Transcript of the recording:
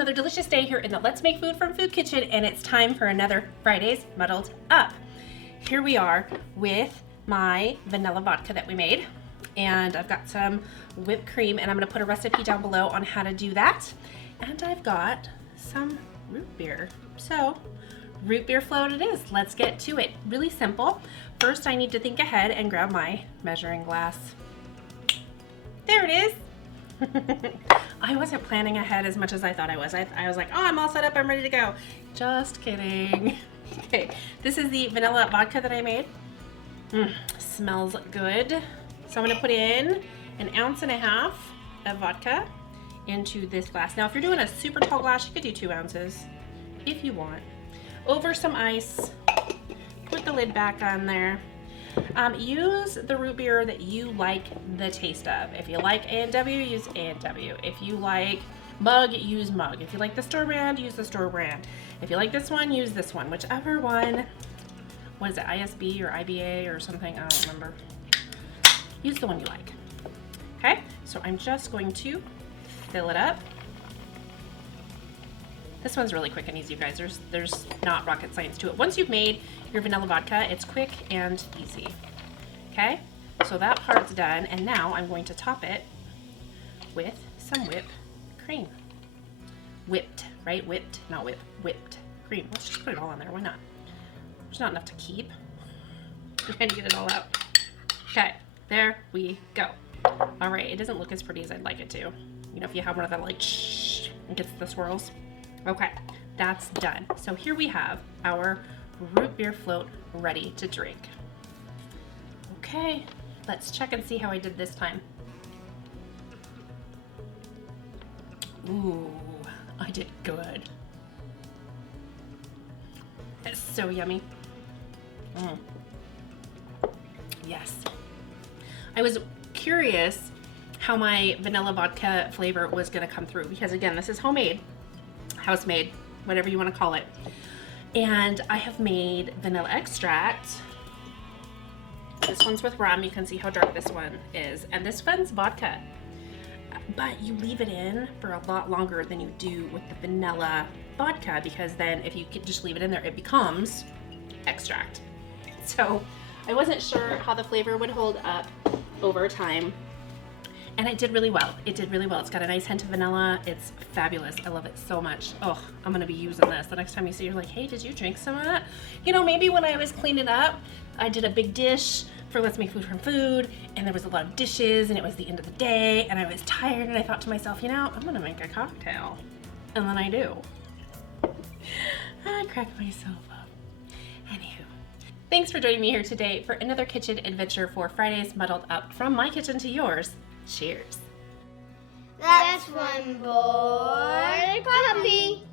another delicious day here in the Let's Make Food from Food Kitchen, and it's time for another Friday's Muddled Up. Here we are with my vanilla vodka that we made, and I've got some whipped cream, and I'm going to put a recipe down below on how to do that. And I've got some root beer. So root beer float it is. Let's get to it. Really simple. First, I need to think ahead and grab my measuring glass. There it is. I wasn't planning ahead as much as I thought I was. I was like, oh, I'm all set up, I'm ready to go. Just kidding. Okay, this is the vanilla vodka that I made. Smells good. So I'm gonna put in 1.5 ounces of vodka into this glass. Now, if you're doing a super tall glass, you could do 2 ounces if you want. Over some ice, put the lid back on there. Use the root beer that you like the taste of. If you like A&W, use A&W. If you like Mug, use Mug. If you like the store brand, use the store brand. If you like this one, use this one. Whichever one. What is it, ISB or IBA or something? I don't remember. Use the one you like. Okay, so I'm just going to fill it up. This one's really quick and easy, you guys. There's not rocket science to it. Once you've made your vanilla vodka, it's quick and easy. Okay, so that part's done, and now I'm going to top it with some whipped cream. Whipped, right? Whipped, not whip, whipped cream. Let's just put it all on there, why not? There's not enough to keep. I'm trying to get it all out. Okay, there we go. All right, it doesn't look as pretty as I'd like it to. You know, if you have one of the like, shh, and gets the swirls. Okay, that's done. So here we have our root beer float ready to drink. Okay, let's check and see how I did this time. Ooh, I did good. It's so yummy. Yes. I was curious how my vanilla vodka flavor was gonna come through because again, this is homemade. House-made, whatever you want to call it. And I have made vanilla extract. This one's with rum. You can see how dark this one is. And this one's vodka. But you leave it in for a lot longer than you do with the vanilla vodka because then if you just leave it in there, it becomes extract. So I wasn't sure how the flavor would hold up over time. And it did really well. It did really well. It's got a nice hint of vanilla. It's fabulous. I love it so much. Oh, I'm gonna be using this. The next time you see it, you're like, hey, did you drink some of that? You know, maybe when I was cleaning up, I did a big dish for Let's Make Food from Food, and there was a lot of dishes, and it was the end of the day, and I was tired, and I thought to myself, you know, I'm gonna make a cocktail. And then I do. I crack myself up. Anywho. Thanks for joining me here today for another kitchen adventure for Friday's Muddled Up, from my kitchen to yours. Cheers. That's one boy puppy.